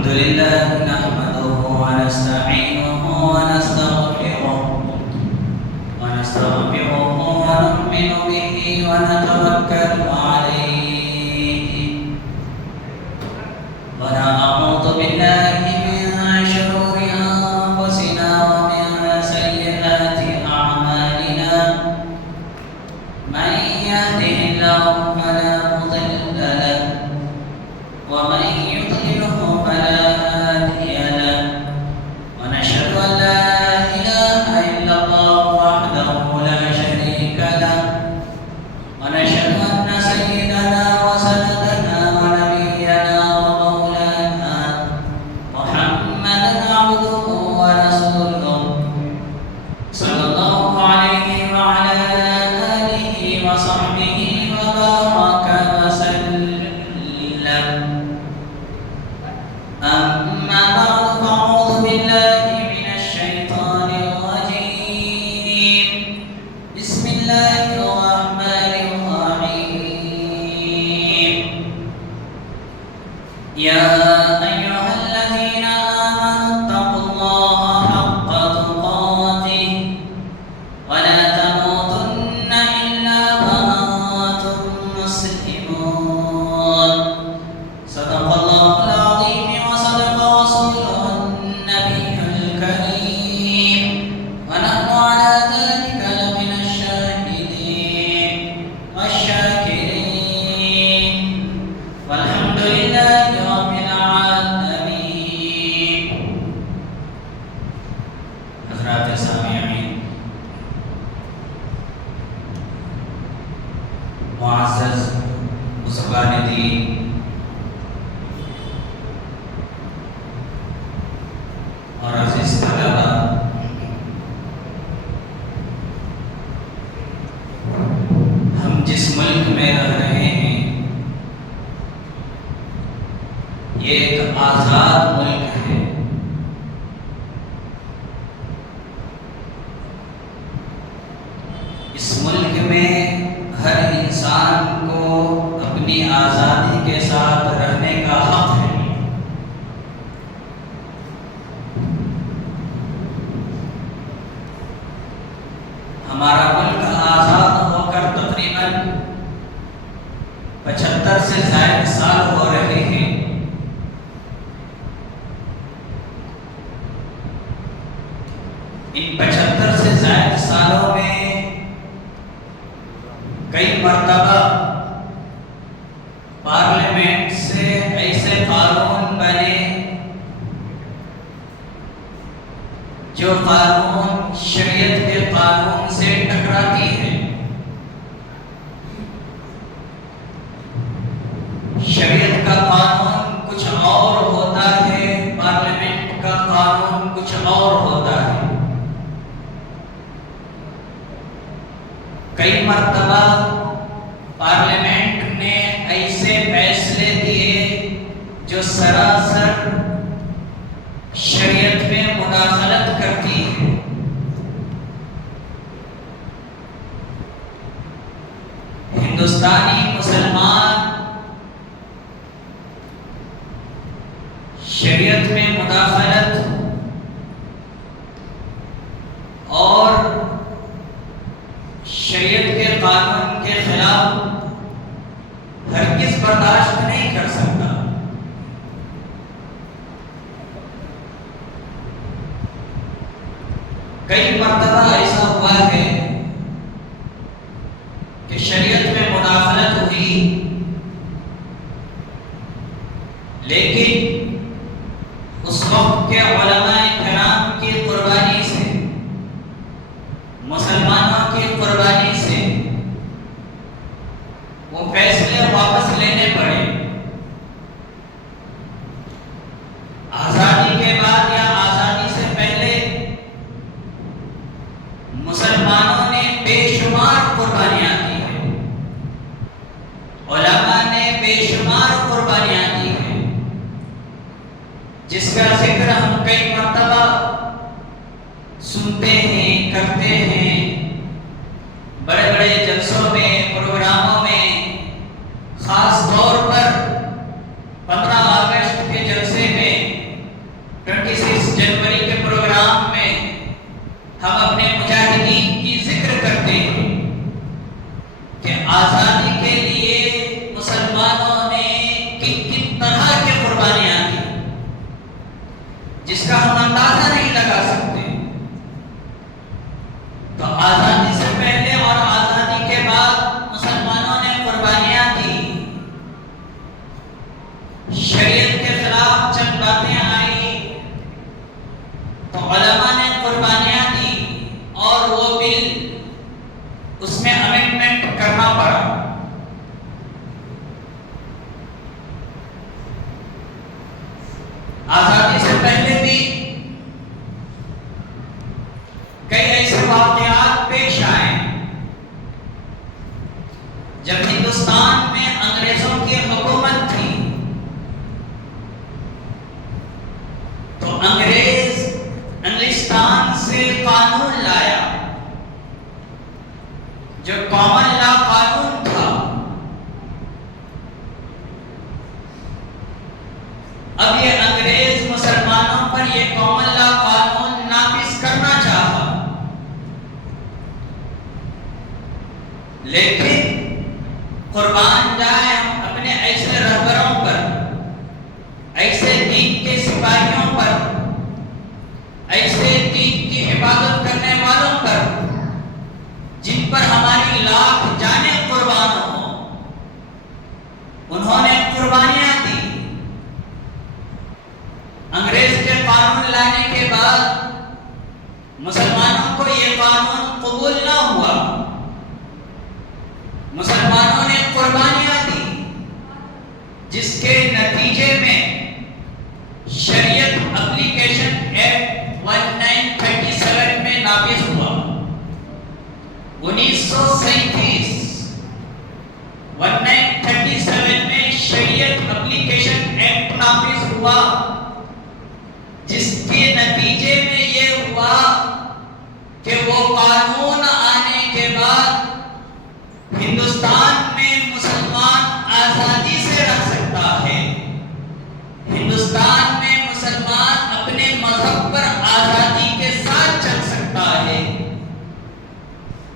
الحمد لله نحمده ونستعينه ونستغفره ونؤمن به ونتوكل عليه ونعوذ بالله من شرور أنفسنا ومن سيئات أعمالنا من يهده الله فلا مضل له ومن يضلله فلا هادي له ونشهد أن لا إله إلا الله وحده لا شريك له ونشهد أن سيدنا وسندنا ونبينا ومولانا محمدا عبده ورسوله صلى الله عليه وعلى آله وصحبه وبارك وسلم. أما بعد فأعوذ بالله من الشيطان الرجيم. بسم الله الرحمن الرحيم. يا أيها الذين آمنوا اتقوا الله حق تقاته ولا تموتن إلا وأنتم مسلمون. صدق الله العظيم وصدق رسوله النبي الكريم ونحن على ذلك لمن الشاهدين والشاكرين والحمد لله رب العالمين. حضرات سامعین، معزز بزرگان دین، اور عزیز طلبہ، ہم جس ملک میں رہ رہے ہیں یہ ایک آزاد ملک ہے. اس ملک میں ہر انسان کو اپنی آزادی کے ساتھ رہنے کا حق ہے. ہمارا ملک آزاد ہو کر تقریباً 75 سے زائد سال ہو رہے ہیں. ان 75 سے زائد سالوں میں کئی مرتبہ پارلیمنٹ سے ایسے قانون بنے جو قانون شریعت کے قانون سے ٹکراتی ہے. شریعت کا قانون کچھ اور ہوتا ہے، پارلیمنٹ کا قانون کچھ اور ہوتا ہے. کئی مرتبہ پارلیمنٹ نے ایسے فیصلے دیے جو سراسر شریعت میں مداخلت کرتی ہے. ہندوستانی مسلمان شریعت میں مداخلت اور شریعت کے قانون کے خلاف ہرگز برداشت نہیں کر سکتا. کئی مرتبہ ایسا ہوا ہے کہ شریعت میں مداخلت ہوئی، لیکن اس وقت کے علماء کرام کی قربانی سے، مسلمانوں کی قربانی سے وہ فیصلے واپس لینے پڑے. آزادی کے بعد یا آزادی سے پہلے مسلمانوں نے بے شمار قربانیاں دی ہیں، علماء نے بے شمار قربانیاں دی ہیں، جس کا ذکر ہم کئی مرتبہ سنتے ہیں، کرتے ہیں. بڑے بڑے جلسوں میں، پروگراموں میں، خاص طور پر 15 اگست کے جلسے میں قربانیاں دی جس کا ہم اندازہ نہیں لگا سکتے. تو آزادی سے پہلے اور آزادی کے بعد مسلمانوں نے قربانیاں دی. شریعت کے خلاف جب باتیں آئی تو علماء نے قربانیاں دی اور وہ بل اس میں امینڈمنٹ کرنا پڑا. آزادی سے پہلے بھی کئی ایسے واقعات پیش آئے جب ہندوستان میں انگریزوں کی حکومت تھی تو انگریز انگلستان سے قانون لایا جو کامن لا قانون تھا. اب یہ انگریز مسلمانوں پر یہ کامن لا قانون نافذ کرنا چاہا لیکن قربان جائیں ہم اپنے ایسے رہبروں پر، ایسے دین کے سپاہیوں پر، ایسے دین کی حفاظت کرنے والوں پر جن پر ہماری لاکھ جانیں قربان ہوں. انہوں نے قربانیاں دی. انگریز کے قانون لانے کے بعد مسلمانوں کو یہ قانون قبول نہ ہوا. مسلمانوں نے قربانیاں دی جس کے نتیجے میں شریعت اپلیکیشن ایکٹ 1937 میں نافذ ہوا. 1937 میں شریعت اپلیکیشن ایکٹ نافذ ہوا جس کے نتیجے میں یہ ہوا کہ وہ قانون آنے کے بعد ہندوستان میں مسلمان آزادی سے رہ سکتا ہے. ہندوستان میں مسلمان اپنے مذہب پر آزادی کے ساتھ چل سکتا ہے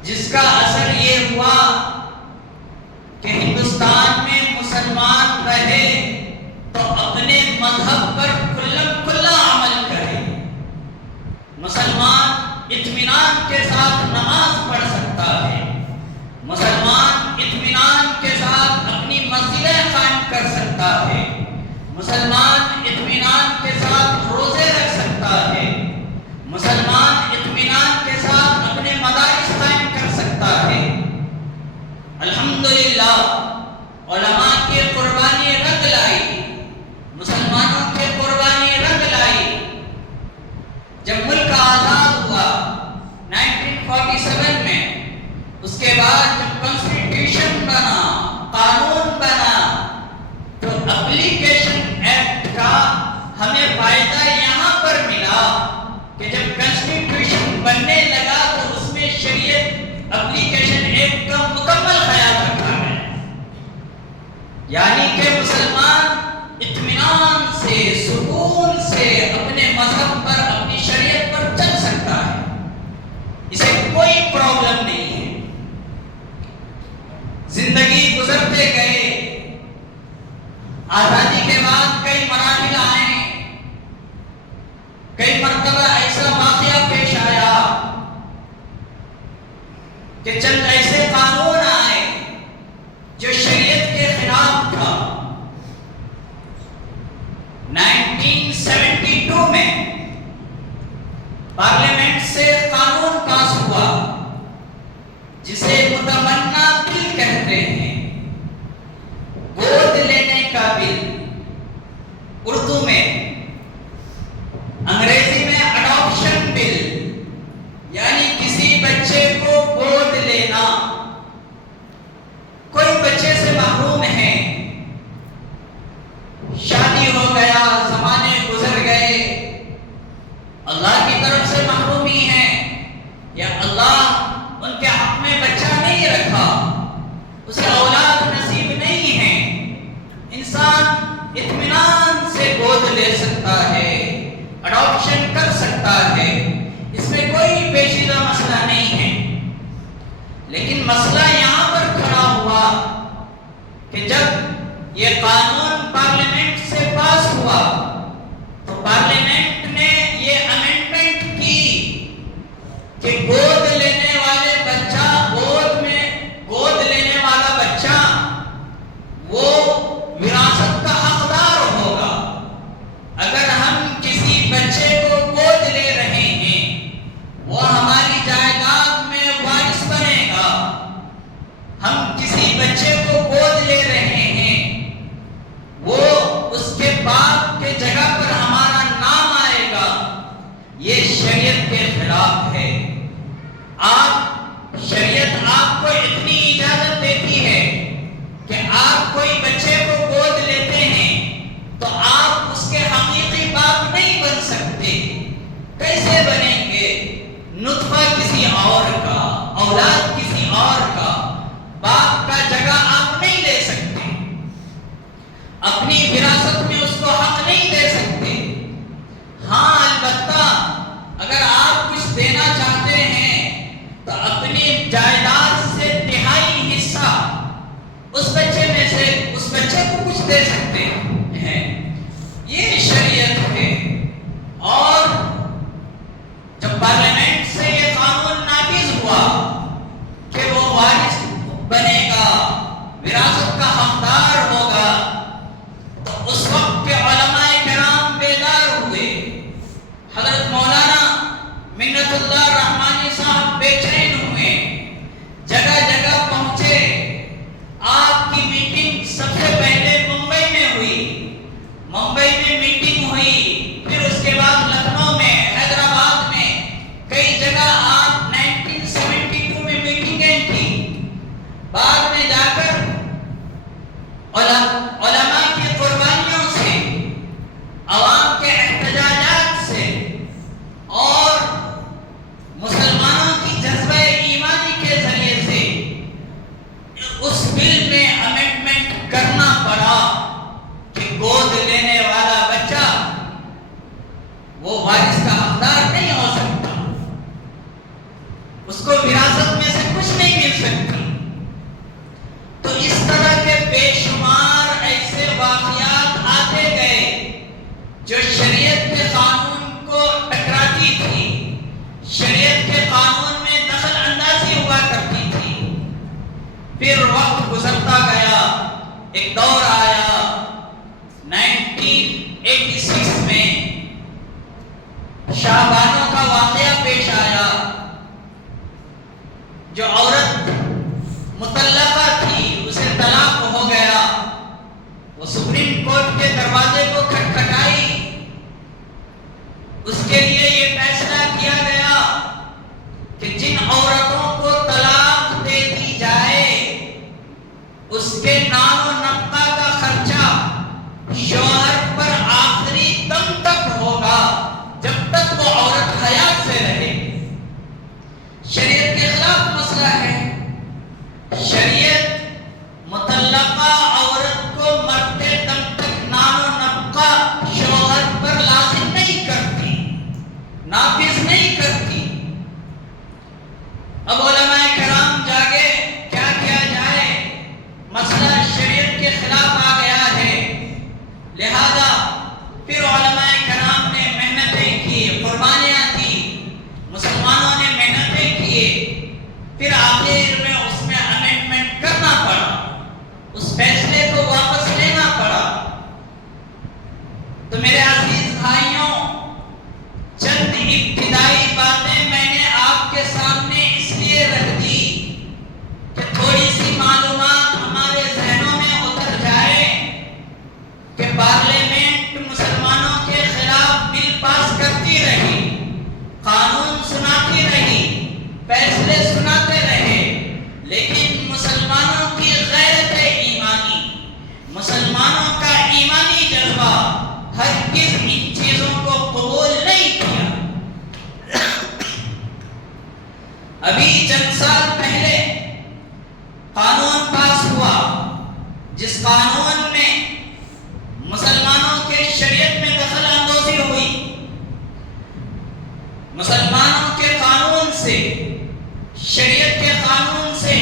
جس کا اثر یہ ہوا کہ ہندوستان میں مسلمان رہے تو اپنے مذہب پر کھلم کھلا عمل کرے. مسلمان اطمینان کے ساتھ نماز پڑھ سکتا ہے. مسلمان اطمینان کے ساتھ اپنی مسجدیں قائم کر سکتا ہے. مسلمان اطمینان کے ساتھ روزے رکھ سکتا ہے. مسلمان اطمینان کے ساتھ اپنے مدارس قائم کر سکتا ہے. الحمدللہ علماء کی قربانی رنگ لائی، مسلمانوں کی قربانی رنگ لائی. جب ملک آزاد ہوا 1947 میں، اس کے بعد جب کانسٹیٹیوشن بنا، قانون بنا، تو اپلیکیشن ایکٹ کا ہمیں فائدہ یہاں پر ملا کہ جب کانسٹیٹیوشن بننے لگا تو اس میں شریعت اپلیکیشن ایکٹ کا مکمل خیال رکھا ہے. یعنی کہ مسلمان اطمینان سے، سکون سے اپنے مذہب پر، اپنی شریعت پر چل سکتا ہے. اسے کوئی پرابلم نہیں ہے. زندگی گزرتے گئے، آزادی کے بعد کئی مراحل آئے، کئی مرتبہ ایسا واقعہ پیش آیا کہ چند ایسے قانون آئے جو شریعت کے خلاف تھا. 1972 میں پارلیمنٹ سے قانون پاس ہوا جسے متمنا بل کہتے ہیں، گود لینے کا بل. اردو میں، انگریزی میں اڈاپشن بل، یعنی کسی بچے کو گود لینا. کوئی بچے سے محروم ہے، شادی ہو گیا، زمانے گزر گئے، اللہ کی طرف سے محرومی ہے یا اللہ ان کے حق میں بچہ نہیں رکھا، اسے اولاد نصیب نہیں ہے. انسان اطمینان سے گود لے سکتا ہے، اڈاپشن کر سکتا ہے، اس میں کوئی پیچیدہ مسئلہ نہیں ہے. لیکن مسئلہ یہاں پر کھڑا ہوا کہ جب یہ قانون پارلیمنٹ سے پاس ہوا جگہ پر ہمارا نام آئے گا، یہ شریعت کے خلاف ہے۔ شریعت آپ کو اتنی اجازت دیتی ہے کہ آپ کوئی بچے کو گود لیتے ہیں تو آپ اس کے حقیقی باپ نہیں بن سکتے۔ کیسے بنیں گے؟ نطفہ کسی اور کا، اولاد کسی اور کا، باپ کا جگہ آپ نہیں لے سکتے، اپنی وراثت میں اس کو حق نہیں دے سکتے۔ ہاں البتہ اگر آپ کچھ دینا چاہتے ہیں تو اپنی جائیداد سے تہائی حصہ اس بچے میں سے اس بچے کو کچھ دے سکتے ہیں۔ یہ شریعت ہے۔ اور جب پارلیمنٹ سے یہ قانون نافذ ہوا کہ وہ وارث بنے گا، وراثت کا حقدار ہوگا، تو اس وقت کے علماء کرام بیدار ہوئے۔ حضرت مولانا منت اللہ رحمانی صاحب بے چین ہوئے، جگہ جگہ پہنچے۔ آپ کی میٹنگ سب سے پہلے ممبئی میں ہوئی، ممبئی میں میٹنگ ہوئی، پھر اس کے بعد لکھنؤ میں، حیدرآباد میں، کئی جگہ آپ 1972 میں میٹنگیں کی۔ بعد میں جا کر علماء کی قربانیوں سے، عوام کے احتجاجات سے اور مسلمانوں کی جذبہ ایمانی کے ذریعے سے اس بل میں امینڈمنٹ کرنا پڑا کہ گود لینے والا بچہ وہ وارث کا حقدار نہیں ہو سکتا، اس کو وراثت میں سے کچھ نہیں مل سکتی۔ تو اس طرح کے بے شمار ایسے واقعات آتے گئے جو شریعت کے قانون کو ٹکراتی تھی، شریعت کے قانون میں دخل اندازی ہوا کرتی تھی۔ پھر وقت گزرتا گیا، ایک دور آیا 1986 میں شاہ بانو کا واقعہ پیش آیا۔ جو عورت مطلقہ تھی، اسے طلاق ہو گیا، وہ سپریم کورٹ کے دروازے کو کھٹکھٹائی۔ اس کے لیے یہ فیصلہ کیا گیا کہ جن عورتوں کو طلاق دے دی جائے اس کے نان و نفقہ کا خرچہ شوہر پر آخری دم تک ہوگا، جب تک وہ عورت حیات سے رہے۔ شریعت کے خلاف مسئلہ ہے۔ شریعت مطلقہ عورت کو مرتے دم تک نان و نفقہ شوہر پر لازم نہیں کرتی، نافذ نہیں کرتی۔ اب علماء کرام جاگے، کیا کیا جائے؟ مسئلہ شریعت کے خلاف آ گیا ہے، لہذا پھر علماء کرام نے محنتیں کی، قربانیاں دی، مسلمانوں نے محنتیں کیے، پھر آخر میں اس میں امینڈمنٹ کرنا پڑا، اس فیصلے کو واپس لینا پڑا۔ تو میرے عزیز بھائیوں، چند ابتدائی باتیں میں نے آپ کے سامنے اس لیے رکھ دی کہ تھوڑی سی معلومات ہمارے ذہنوں میں اتر جائے کہ پارلیمنٹ مسلمانوں کے خلاف بل پاس کرتی رہی، قانون سناتی رہی، فیصلے سناتے رہے، لیکن مسلمانوں کی غیرت ایمانی، مسلمانوں کا ایمانی جذبہ ہرگز ان چیزوں کو قبول نہیں کیا۔ ابھی چند سال پہلے قانون پاس ہوا جس قانون میں مسلمانوں کے شریعت میں دخل اندازی ہوئی، مسلمانوں کے قانون سے، شریعت کے قانون سے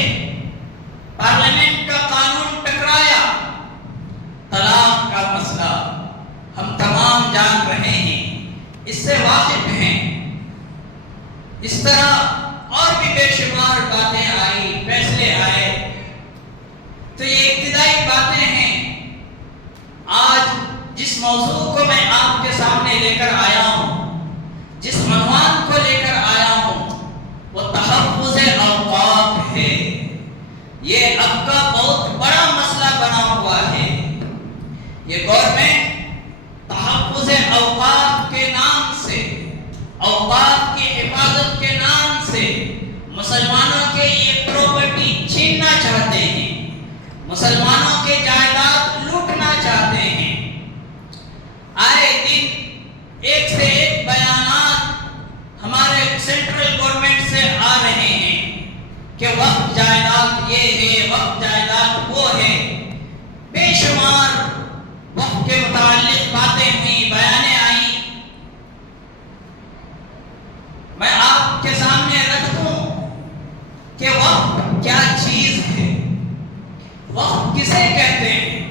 پارلیمنٹ کا قانون ٹکرایا۔ طلاق کا مسئلہ ہم تمام جان رہے ہیں، اس سے واقف ہیں۔ اس طرح اور بھی بے شمار باتیں آئی، فیصلے آئے۔ تو یہ ابتدائی باتیں ہیں۔ آج جس موضوع کو میں آپ کے سامنے لے کر آیا ہوں، جس عنوان کو لے کر آیا ہوں، وہ تحفظ اوقاف ہے۔ یہ اب کا بہت بڑا مسئلہ بنا ہوا ہے۔ یہ گورنمنٹ تحفظ اوقاف کے نام سے، اوقاف کی حفاظت کے نام سے مسلمانوں کے یہ پراپرٹی چھیننا چاہتے ہیں، مسلمانوں کے جائیداد لوٹنا چاہتے ہیں۔ آئے دن ایک سے ایک بیانات ہمارے سینٹرل گورنمنٹ سے آ رہے ہیں کہ وقت جائیداد یہ ہے، وقت جائیداد وہ ہے، بے شمار وقت کے متعلق باتیں ہوئی، بیانیں آئیں۔ میں آپ کے سامنے رکھ دوں کہ وقت کیا چیز ہے، وقت کسے کہتے ہیں؟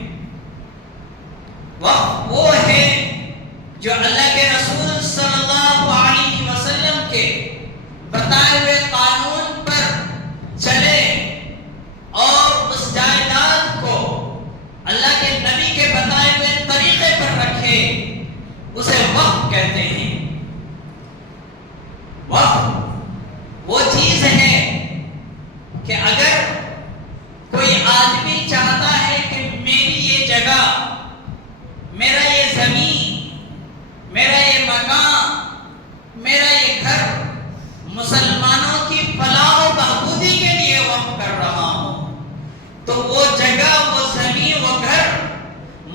وقت وہ ہے جو اللہ کے رسول صلی اللہ علیہ وسلم کے بتائے ہوئے قانون پر چلے اور اس جائیداد کو اللہ کے نبی کے بتائے ہوئے طریقے پر رکھے، اسے وقت کہتے ہیں۔ وقت وہ چیز ہے کہ اگر کوئی آدمی چاہتا ہے کہ میری یہ جگہ، میرا یہ زمین، میرا یہ مکان، میرا یہ گھر مسلمانوں کی فلاح و بہبودی کے لیے وقف کر رہا ہوں، تو وہ جگہ، وہ زمین، وہ گھر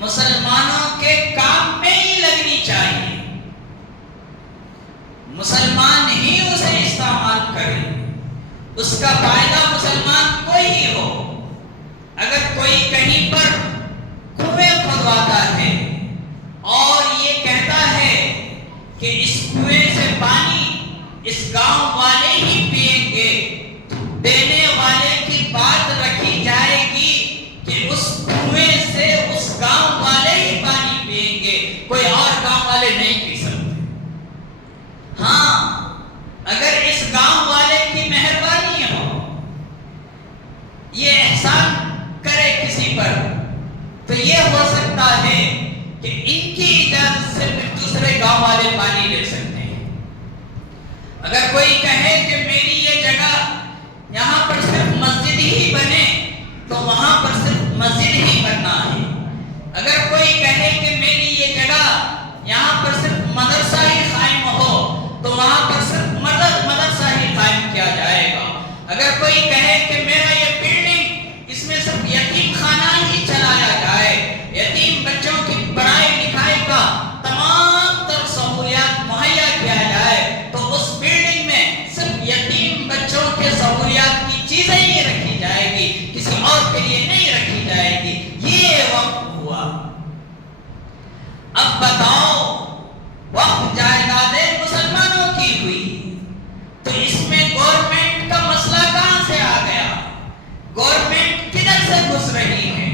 مسلمانوں کے کام میں ہی لگنی چاہیے، مسلمان ہی اسے استعمال کرے، اس کا فائدہ مسلمان کو ہی ہو۔ اگر کوئی کہیں پر کنویں کھودواتا ہے اور یہ کہتا ہے کہ اس کنویں سے پانی اس گاؤں والے ہی پئیں گے، دینے والے کی بات رکھی جائے گی کہ اس کنویں سے اس گاؤں والے ہی پانی پئیں گے، کوئی اور گاؤں والے نہیں پی سکتے۔ ہاں، اگر اس گاؤں والے کی مہربانی ہو، یہ احسان کرے کسی پر، تو یہ ہو سکتا ہے کہ ان کی اجازت سے پھر دوسرے گاؤں والے پانی لے سکتے ہیں۔ اگر کوئی کہے کہ میری یہ جگہ یہاں پر صرف مسجد ہی بنے، تو وہاں پر صرف مسجد ہی بننا ہے۔ اگر کوئی کہے کہ میری یہ جگہ یہاں پر صرف مدرسہ ہی قائم ہو، تو وہاں پر صرف مدرسہ ہی قائم کیا جائے گا۔ اگر کوئی کہے کہ میرا یہ بلڈنگ، اس میں صرف یتیم خانہ ہی چلایا جائے، یتیم بچوں کی پڑھائی لکھائی کا تمام تر سہولیات مہیا کیا جائے، تو اس بلڈنگ میں صرف یتیم بچوں کے سہولیات کی چیزیں ہی رکھی جائے گی، کسی اور کے لیے نہیں رکھی جائے گی، یہ وقت ہوا۔ اب بتاؤ، وقت جائیدادیں مسلمانوں کی ہوئی، تو اس میں گورنمنٹ کا مسئلہ کہاں سے آ گیا؟ گورنمنٹ کدھر سے گھس رہی ہے؟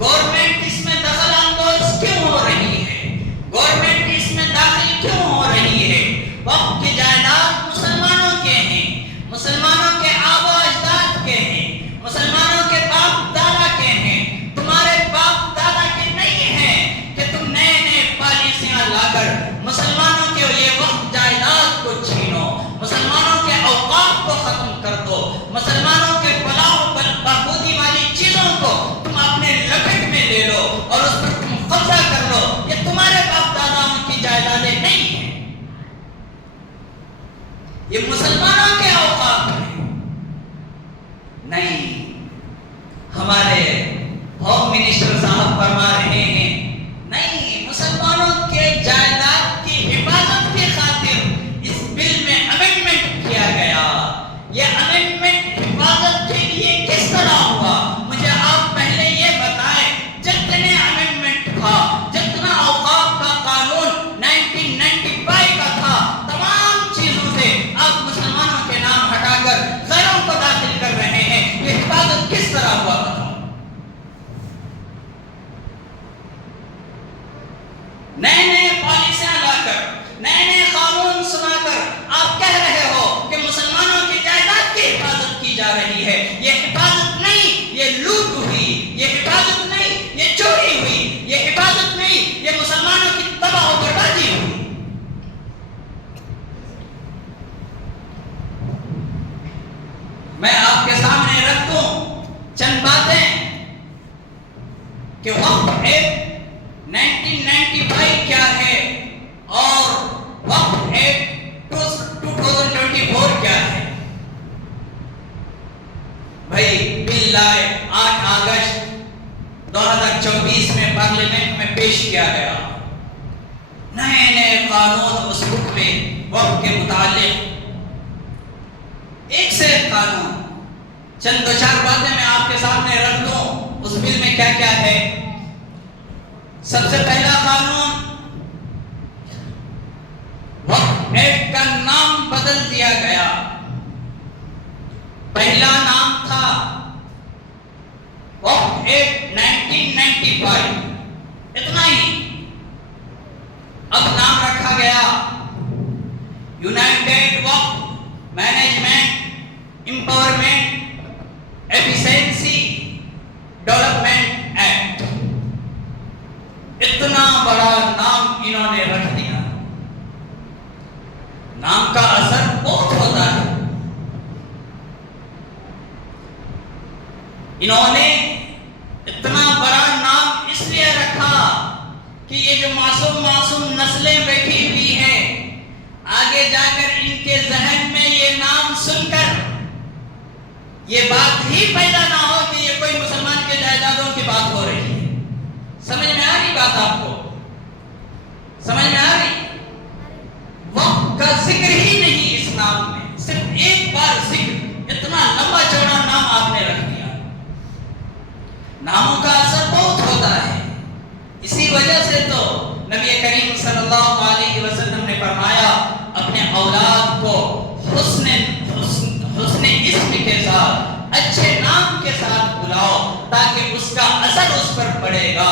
گورنمنٹ اس میں دخل اندوز کیوں ہو رہی ہے؟ گورنمنٹ اس میں داخل کیوں ہو رہی ہے؟ وقت کی جائیداد مسلمانوں کے ہیں، مسلمانوں کے آبا اجداد کے ہیں، مسلمانوں کے باپ دادا کے ہیں، تمہارے باپ دادا کے نہیں ہیں کہ تم نئے نئے پالیسیاں لا کر مسلمانوں کے یہ وقت جائیداد کو چھینو، مسلمانوں کے اوقاف کو ختم کر دو، مسلمانوں کے فلاح و بہبودی والی چیزوں کو تم اپنے لپیٹ میں لے لو اور اس پر تم قبضہ کر لو۔ یہ تمہارے باپ داداؤں کی جائیدادیں نہیں ہیں، یہ مسلمانوں کے اوقاف ہیں۔ نہیں، ہمارے ہوم منسٹر صاحب فرما رہے ہیں، نہیں، مسلمانوں کے جائیداد کی حفاظت کی خاطر اس بل میں امینڈمنٹ کیا گیا۔ یہ امینڈمنٹ حفاظت کے لیے کس طرح ہوا؟ مجھے آپ پہلے یہ بتائیں، جتنے امینڈمنٹ تھا، جتنا اوقاف کا قانون 1995 کا تھا، تمام چیزوں سے آپ مسلمانوں کے نام ہٹا کر غیروں کو داخل کر رہے ہیں، یہ حفاظت کس طرح ہوا تھا؟ نئے نئے پالیسیاں لا کر، نئے نئے قانون سنا کر آپ کہہ رہے ہو کہ مسلمانوں کی جائیداد کی حفاظت کی جا رہی ہے۔ یہ حفاظت نہیں، یہ لوٹ ہوئی، یہ حفاظت نہیں، یہ چوری ہوئی، یہ حفاظت نہیں، یہ مسلمانوں کی تباہ و بربادی ہوئی۔ میں آپ کے سامنے رکھ دوں چند باتیں کہ وقت ایک 1995 کیا ہے 2024 میں پارلیمنٹ میں پیش کیا گیا. نئے نئے قانون اس بک میں وقت کے متعلق، ایک سے ایک قانون. چند دو چار باتیں میں آپ کے سامنے رکھ دوں اس بل میں کیا کیا ہے. سب سے پہلا قانون، وقف ایکٹ کا نام بدل دیا گیا. پہلا نام تھا وقف ایکٹ 1995، اتنا ہی. اب نام رکھا گیا یونائٹیڈ وقف management empowerment efficiency development act. اتنا بڑا نام انہوں نے رکھ دیا. نام کا اثر بہت ہوتا ہے. انہوں نے اتنا بڑا نام اس لیے رکھا کہ یہ جو معصوم نسلیں بیٹھی ہوئی ہیں، آگے جا کر ان کے ذہن میں یہ نام سن کر یہ بات ہی پیدا نہ ہو کہ یہ کوئی مسلمان کے جائیدادوں کی بات ہو رہی ہے. سمجھ میں آ رہی بات؟ آپ کو سمجھ میں آ رہی؟ وقت کا ذکر ہی نہیں اس نام میں، صرف ایک بار ذکر. اتنا لمبا چوڑا نام آپ نے رکھ دیا. ناموں کا اثر بہت ہوتا ہے. اسی وجہ سے تو نبی کریم صلی اللہ علیہ وسلم نے فرمایا اپنے اولاد کو حسن اسم کے ساتھ، اچھے نام کے ساتھ بلاؤ تاکہ اس کا اثر اس پر پڑے گا.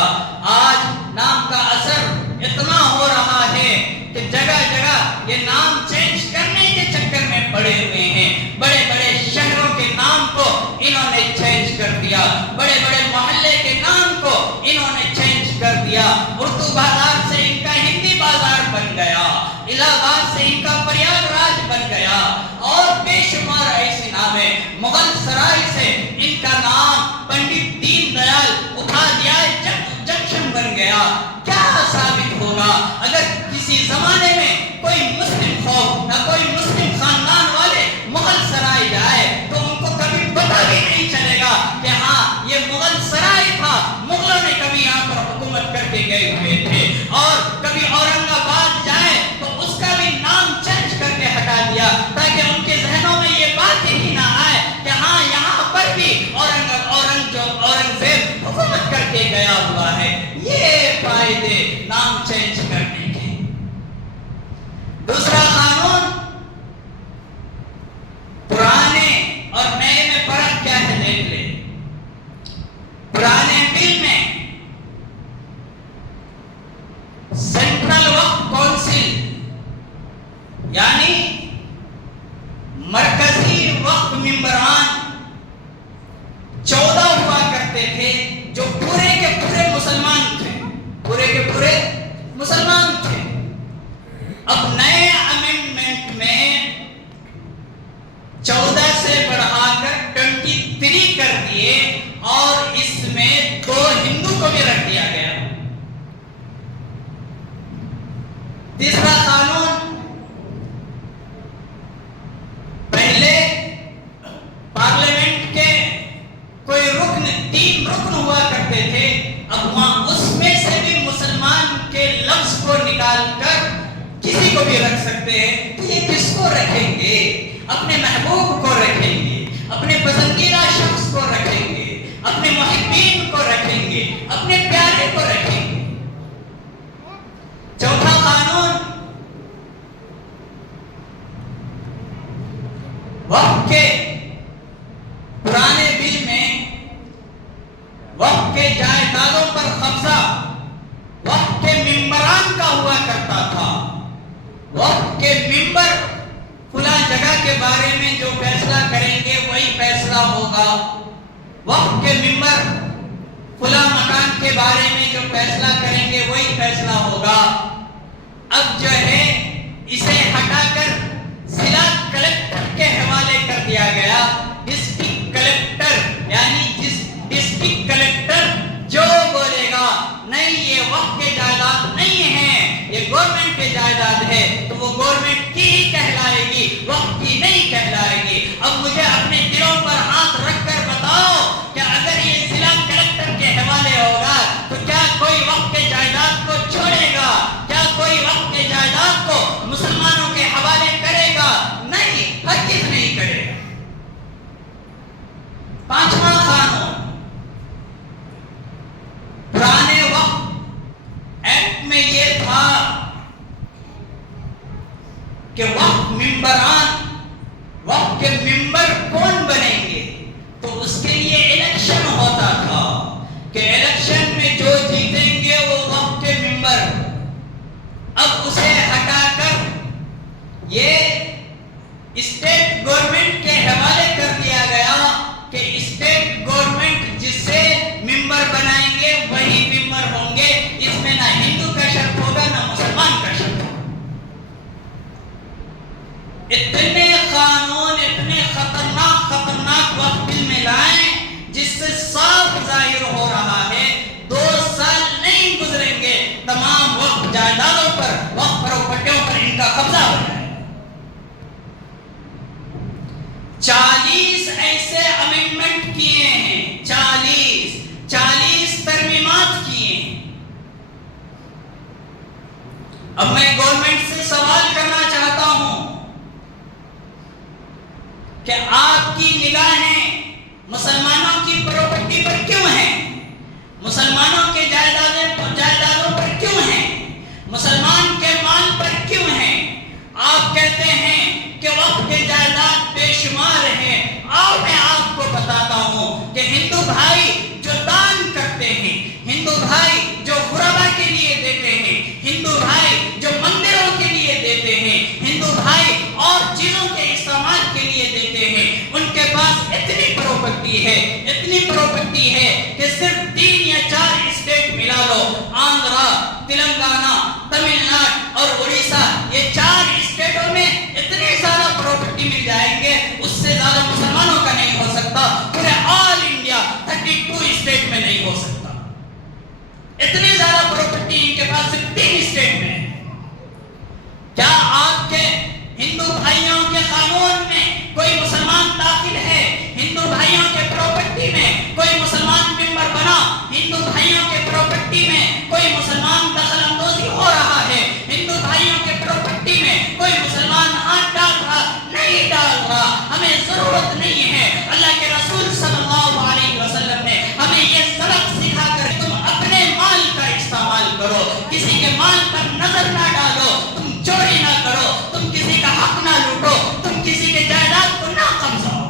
آج نام کا اثر اتنا ہو رہا ہے کہ جگہ جگہ یہ نام چینج کرنے کے چکر میں پڑے ہوئے ہیں. بڑے بڑے شہروں کے نام کو انہوں نے چینج کر دیا، بڑے بڑے محلے کے نام کو انہوں نے چینج کر دیا. اردو بازار سے ان کا ہندی بازار بن گیا، الہ آباد سے ان کا پریاگ راج بن گیا، اور بے شمار ایسے نام ہیں. مغل سرائے سے ان کا نام پنڈت دین دیال اپادھیائے جنکشن بن گیا. کیا ثابت ہوگا اگر کسی زمانے میں کوئی مسلم قوم یا کوئی مسلم خاندان والے مغل سرائے جائے تو ان کو کبھی پتہ بھی نہیں چلے گا کہ ہاں یہ مغل سرائے تھا، مغلوں نے کبھی یہاں پر حکومت کر کے گئے ہوئے تھے. اور کبھی اورنگ آباد جائے تو اس کا بھی نام چینج کر کے ہٹا دیا تاکہ ان کے ذہنوں میں یہ بات ہی نہ آئے کہ ہاں یہاں پر بھی اورنگزیب حکومت کر کے گیا ہوا ہے. یہ فائدے نام چینج کرنے کے. دوسرا قانون، پرانے اور نئے میں فرق کیا ہے دیکھ لیں. پرانے بل میں سینٹرل وقف کونسل یعنی مرکزی وقف ممبران 14 ہوا کرتے تھے جو پورے کے پورے مسلمان تھے، پورے کے پورے مسلمان تھے. اب نئے امینڈمنٹ میں 14 سے بڑھا کر 23 کر دیے اور اس میں 2 ہندو کو بھی رکھ دیا گیا. تیسرا قانون، پہلے پارلیمنٹ کے کوئی رکن 3 رکن ہوا کرتے تھے، اب وہاں اس میں سے بھی مسلمان کے لفظ کو نکال کر کسی کو بھی رکھ سکتے ہیں. تو یہ کس کو رکھیں گے؟ اپنے محبوب کو رکھیں گے، اپنے پسندیدہ شخص کو رکھیں گے، اپنے محبین کو رکھیں گے، اپنے پیارے کو رکھیں گے. چوتھا قانون، وقف کے پرانے بل میں وقف کے جائیدادوں پر قبضہ وقف کے ممبران کا ہوا کرتا تھا. وقف کے ممبر فلاں جگہ کے بارے میں جو فیصلہ کریں گے وہی فیصلہ ہوگا. وقف کے ممبر فلاں مکان کے بارے میں جو فیصلہ کریں گے وہی فیصلہ ہوگا. اب جو ہے اسے ہٹا کر ضلع کلکٹر کے حوالے کر دیا گیا. ڈسٹرکٹ کلکٹر یعنی ڈسٹرکٹ کلکٹر جو بولے گا نہیں یہ وقف کے جائیداد نہیں ہے، یہ گورنمنٹ کے جائیداد ہے، تو وہ گورنمنٹ کی ہی کہلائے گی، وقف کی نہیں کہلائے گی. اب مجھے اپنے دلوں پر ہاتھ رکھ کر بتاؤ کہ اگر یہ ضلع کلکٹر کے حوالے ہوگا تو گا؟ کیا کوئی وقت کے جائیداد کو مسلمانوں کے حوالے کرے گا؟ نہیں، ہرگز نہیں کرے گا۔ پانچواں قانون، پرانے وقت ایکٹ میں یہ تھا کہ وقت ممبران، وقت کے ممبر کون بنیں گے؟ تو اس کے لیے الیکشن ہوتا تھا کہ الیکشن میں جو جیتیں گے وہ وقت کے ممبر۔ اب اسے ہٹا کر یہ اسٹیٹ گورنمنٹ کے حوالے کر دیا گیا کہ اسٹیٹ گورنمنٹ جس سے ممبر بنائیں گے وہی ممبر ہوں گے۔ اس میں نہ ہندو کا شرط ہوگا نہ مسلمان کا شرط ہوگا۔ اتنے قانون، اتنے خطرناک وقت دل میں لائیں جس سے صاف ظاہر ہو رہا ہے 2 سال نہیں گزریں گے تمام وقت جائیدادوں پر، وقت پراپرٹیوں پر ان کا قبضہ ہو جائے۔ 40 ایسے امینڈمنٹ کیے ہیں، 40 ترمیمات کیے ہیں۔ اب میں گورنمنٹ سے سوال کرنا چاہتا ہوں کہ آپ کی نگاہیں مسلمانوں کی پراپرٹی پر کیوں ہیں؟ مسلمانوں کے جائیدادوں پر کیوں ہیں؟ مسلمان کے مال پر کیوں ہیں؟ آپ کہتے ہیں کہ وقت کے جائیداد بے شمار ہیں۔ آؤ میں آپ کو بتاتا ہوں کہ ہندو بھائی جو دان کرتے ہیں، ہندو بھائی جو غربا کے لیے دیتے ہیں، ہندو بھائی جو مندروں کے لیے دیتے ہیں، ہندو بھائی اور چیزوں کے استعمال کے لیے دیتے ہیں، ان کے پاس اتنی پراپرٹی ہے کہ صرف 3 یا 4 اسٹیٹ ملا لو، آندھرا، تلنگانہ، تمل ناڈو اور اڑیسہ، یہ 4 اسٹیٹوں میں اتنی زیادہ پراپرٹی مل جائیں گے، اس سے زیادہ مسلمانوں کا نہیں ہو سکتا۔ پورے آل انڈیا 32 اسٹیٹ میں نہیں ہو سکتا۔ اتنی زیادہ پراپرٹی ان کے پاس صرف 3 اسٹیٹ میں ہے۔ کیا آپ کے ہندو بھائیوں کے قانون میں کوئی مسلمان داخل ہے؟ ہندو بھائیوں کے پراپرٹی میں کوئی مسلمان ممبر بنا؟ ہندو بھائیوں کے پراپرٹی میں کوئی مسلمان دخل اندوزی ہو رہا ہے؟ ہندو بھائیوں کے پراپرٹی میں کوئی مسلمان ہاتھ ڈال رہا؟ نہیں ڈال رہا۔ ہمیں ضرورت نہیں ہے۔ اللہ کے رسول صلی اللہ علیہ وسلم نے ہمیں یہ سبق سکھا کر تم اپنے مال کا استعمال کرو، کسی کے مال پر نظر نہ ڈالو، تم چوری نہ کرو، تم کسی کا حق نہ لوٹو، تم کسی کے جائیداد کو نہ قبضاؤ۔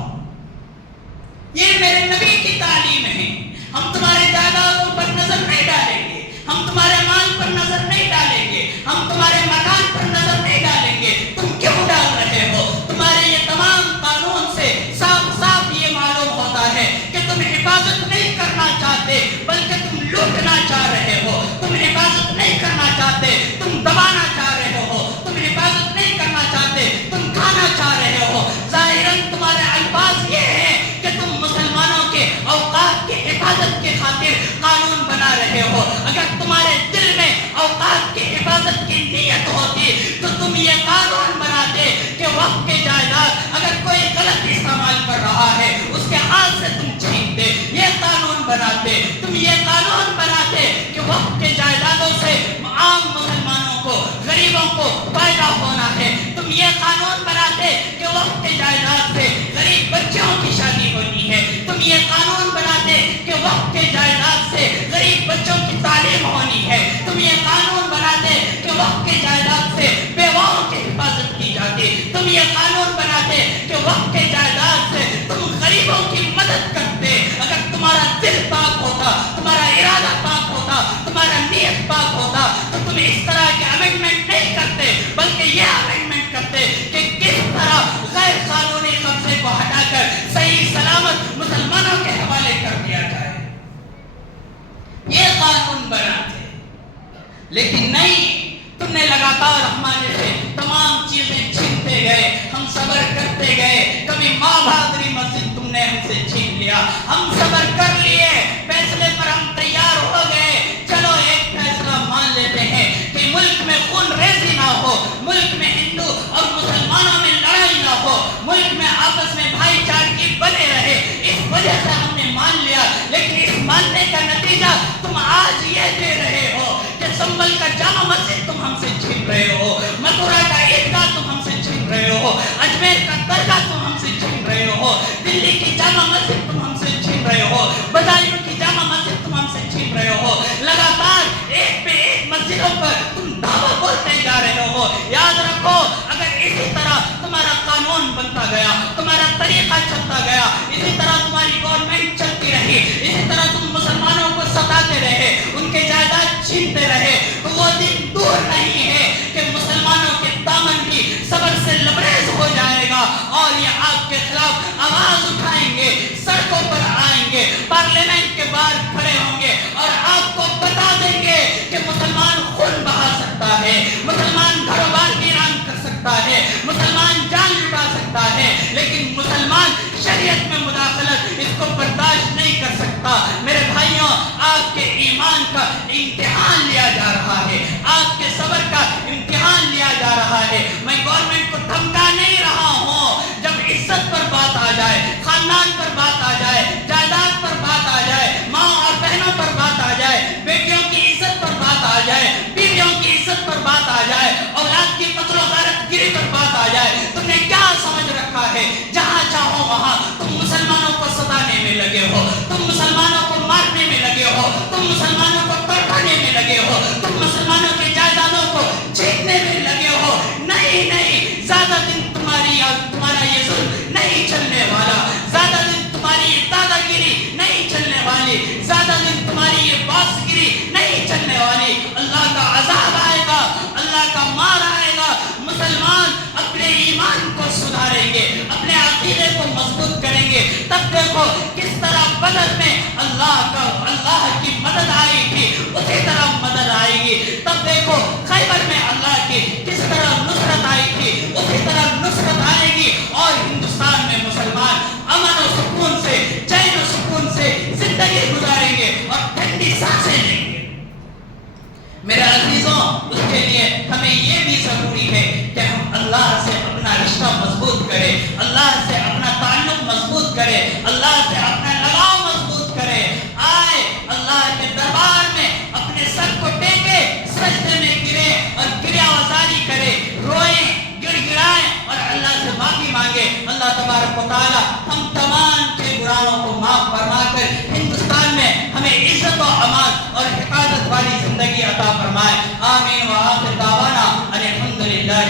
یہ میرے نبی کی تعلیم ہے۔ ہم تمہارے جائیدادوں پر نظر نہیں ڈالیں گے، ہم تمہارے مال پر نظر نہیں ڈالیں گے، ہم تمہارے مکان پر نظر نہیں ڈالیں گے۔ تم کیوں ڈال رہے ہو؟ تمہارے یہ تمام قانون سے صاف صاف یہ معلوم ہوتا ہے کہ تم حفاظت نہیں کرنا چاہتے بلکہ تم لوٹنا چاہ رہے ہو۔ تم حفاظت نہیں کرنا چاہتے، تم دبانا چاہ رہے ہو۔ تم حفاظت نہیں کرنا چاہتے، تم کھانا چاہ رہے ہو۔ ظاہراً تمہارے الفاظ یہ ہیں کہ تم مسلمانوں کے اوقات کی حفاظت کے خاطر قانون بنا رہے ہو۔ اگر تمہارے دل میں اوقات کی حفاظت کی نیت ہوتی تو تم یہ قانون بناتے کہ وقت کے جائیداد اگر کوئی غلط استعمال کر رہا ہے اس کے ہاتھ سے تم چھین دے۔ یہ قانون بناتے، تم یہ قانون بناتے کہ وقت کے جائیدادوں سے عام مسلمانوں کو، غریبوں کو فائدہ ہونا ہے۔ تم یہ قانون بناتے کہ وقت کے جائیداد سے غریب بچوں کی شادی ہونی ہے۔ تم یہ قانون بناتے کہ وقت کے جائیداد سے غریب بچوں کی تعلیم ہونی ہے۔ تم یہ قانون بناتے کہ وقت کے جائیداد سے بیواؤں کی حفاظت کی جاتی۔ تم یہ قانون بناتے کہ وقت کے جائیداد سے تم غریبوں کی مدد کرتے۔ اگر تمہارا دل پاک ہوتا، تمہارا ارادہ پاک ہوتا، تمہارا نیت پاک ہوتا تو تم اس طرح کے امینڈمنٹ نہیں کرتے بلکہ یہ امینڈمنٹ کرتے کہ کس طرح غیر قانونی قبضے کو ہٹا کر صحیح سلامت مسلمانوں کے حوالے کر دیا جائے۔ یہ قانون بناتے، لیکن نہیں، تم نے لگاتار ہمارے سے تمام چیزیں چھینتے گئے، ہم صبر کرتے گئے۔ کبھی ماں بہادری مسجد تم نے ہم سے چھین لیا، ہم صبر کر لیے، فیصلے پر ہم تیار ہو گئے۔ چلو ایک فیصلہ مان لیتے ہیں کہ ملک میں خون ریزی نہ ہو، ملک میں ہندو اور مسلمانوں میں لڑائی نہ ہو، ملک میں آپس میں بھائی چارگی بنے رہے۔ اس وجہ سے ہم نے مان لیا، لیکن اس ماننے کا نتیجہ تم آج یہ دے رہے ہو کہ سنبل کا کا جامع مسجد تم ہم سے چھین رہے ہو، متھرا کا عیدگاہ تم ہم سے چھین رہے ہو، اجمیر کا درگاہ تم ہم سے چھین رہے ہو، دلی کی جامع مسجد تم ہم سے چھین رہے ہو، بدایوں کی جامع مسجد تم ہم سے چھین رہے ہو، لگاتار ایک پہ ایک مسجدوں پر تم دعویٰ بولتے جا رہے ہو۔ یاد رکھو اگر اسی طرح تمہارا قانون بنتا گیا، تمہارا طریقہ چلتا گیا، اسی طرح تمہاری گورنمنٹ چلتی رہی، اسی طرح تم مسلمانوں کو ستاتے رہے، ان کے جائیداد چھینتے رہے، تو وہ دن دور نہیں ہے کہ مسلمانوں کے دامن بھی صبر سے لبریز ہو جائے گا اور یہ آپ کے خلاف آواز اٹھائیں گے، سڑکوں پر آئیں گے، پارلیمنٹ کے باہر کھڑے ہوں گے اور آپ کو بتا دیں گے کہ مسلمان خون بہا سکتا ہے، مسلمان گھروں بار ویران کر سکتا ہے، مسلمان جان لٹا سکتا ہے، لیکن مسلمان شریعت میں مداخلت اس کو برداشت نہیں کر سکتا۔ میرے بھائیوں، آپ کے ایمان کا امتحان لیا جا رہا ہے، آپ کے صبر کا امتحان لیا جا رہا ہے۔ میں گورنمنٹ کو دھمکا نہیں رہا ہوں، جب عزت پر بات آ جائے، خاندان پر بات آ جائے، جائیداد پر بات آ جائے، ماں اور بہنوں پر بات آ جائے، بیٹیوں کی عزت پر بات آ جائے، بیویوں کی عزت پر بات آ جائے، اولاد کی قتل و غارت گری پر بات آ جائے، تم نے کیا سمجھ رکھا ہے جہاں چاہو وہاں تم مسلمانوں کو ستانے میں لگے ہو، تم مسلمانوں کو مارنے میں لگے ہو، تم مسلمانوں کو تڑپانے میں لگے ہو، تم مسلمانوں کے جائیدادوں کو چھیننے میں لگے ہو۔ نہیں نہیں، زیادہ دن تمہارا یہ ظلم نہیں چلنے والا، زیادہ دن تمہاری یہ دادا گیری نہیں چلنے والی، زیادہ دن تمہاری یہ باس گیری نہیں چلنے والی۔ اللہ کا عذاب آئے گا، اللہ کا مار آئے گا۔ مسلمان اپنے ایمان کو سدھاریں گے، اپنے عقیدے کو مضبوط کریں گے، تب دیکھو کس طرح بدر میں اللہ کی مدد آئی تھی، اسی طرح مدد آئے گی۔ تب دیکھو خیبر میں اللہ کی کس طرح نصرت آئی تھی، اسی طرح نصرت آئے گی، اور ہندوستان میں مسلمان امن و سکون سے، چین و سکون سے زندگی گزاریں گے اور ٹھنڈی سانسیں لیں گے۔ میرے عزیزوں، اس کے لیے ہمیں یہ بھی ضروری ہے کہ ہم اللہ سے اپنا رشتہ مضبوط کریں، اللہ سے اپنا تعلق مضبوط کریں، اللہ سے اپنا لگاؤ مضبوط کریں۔ آئے اللہ کے دربار میں اپنے سر کو ٹیکے، سجدے میں گریں اور گریہ وزاری کریں، روئیں، گڑ گڑائیں اور اللہ سے معافی مانگے۔ اللہ تبارک و تعالی ہم تمام کے گناہوں کو معاف فرما کر ہندوستان میں ہمیں عزت و امان اور حفاظت والی زندگی عطا فرمائے۔ آمین و آخر دعوانا ان الحمد للہ۔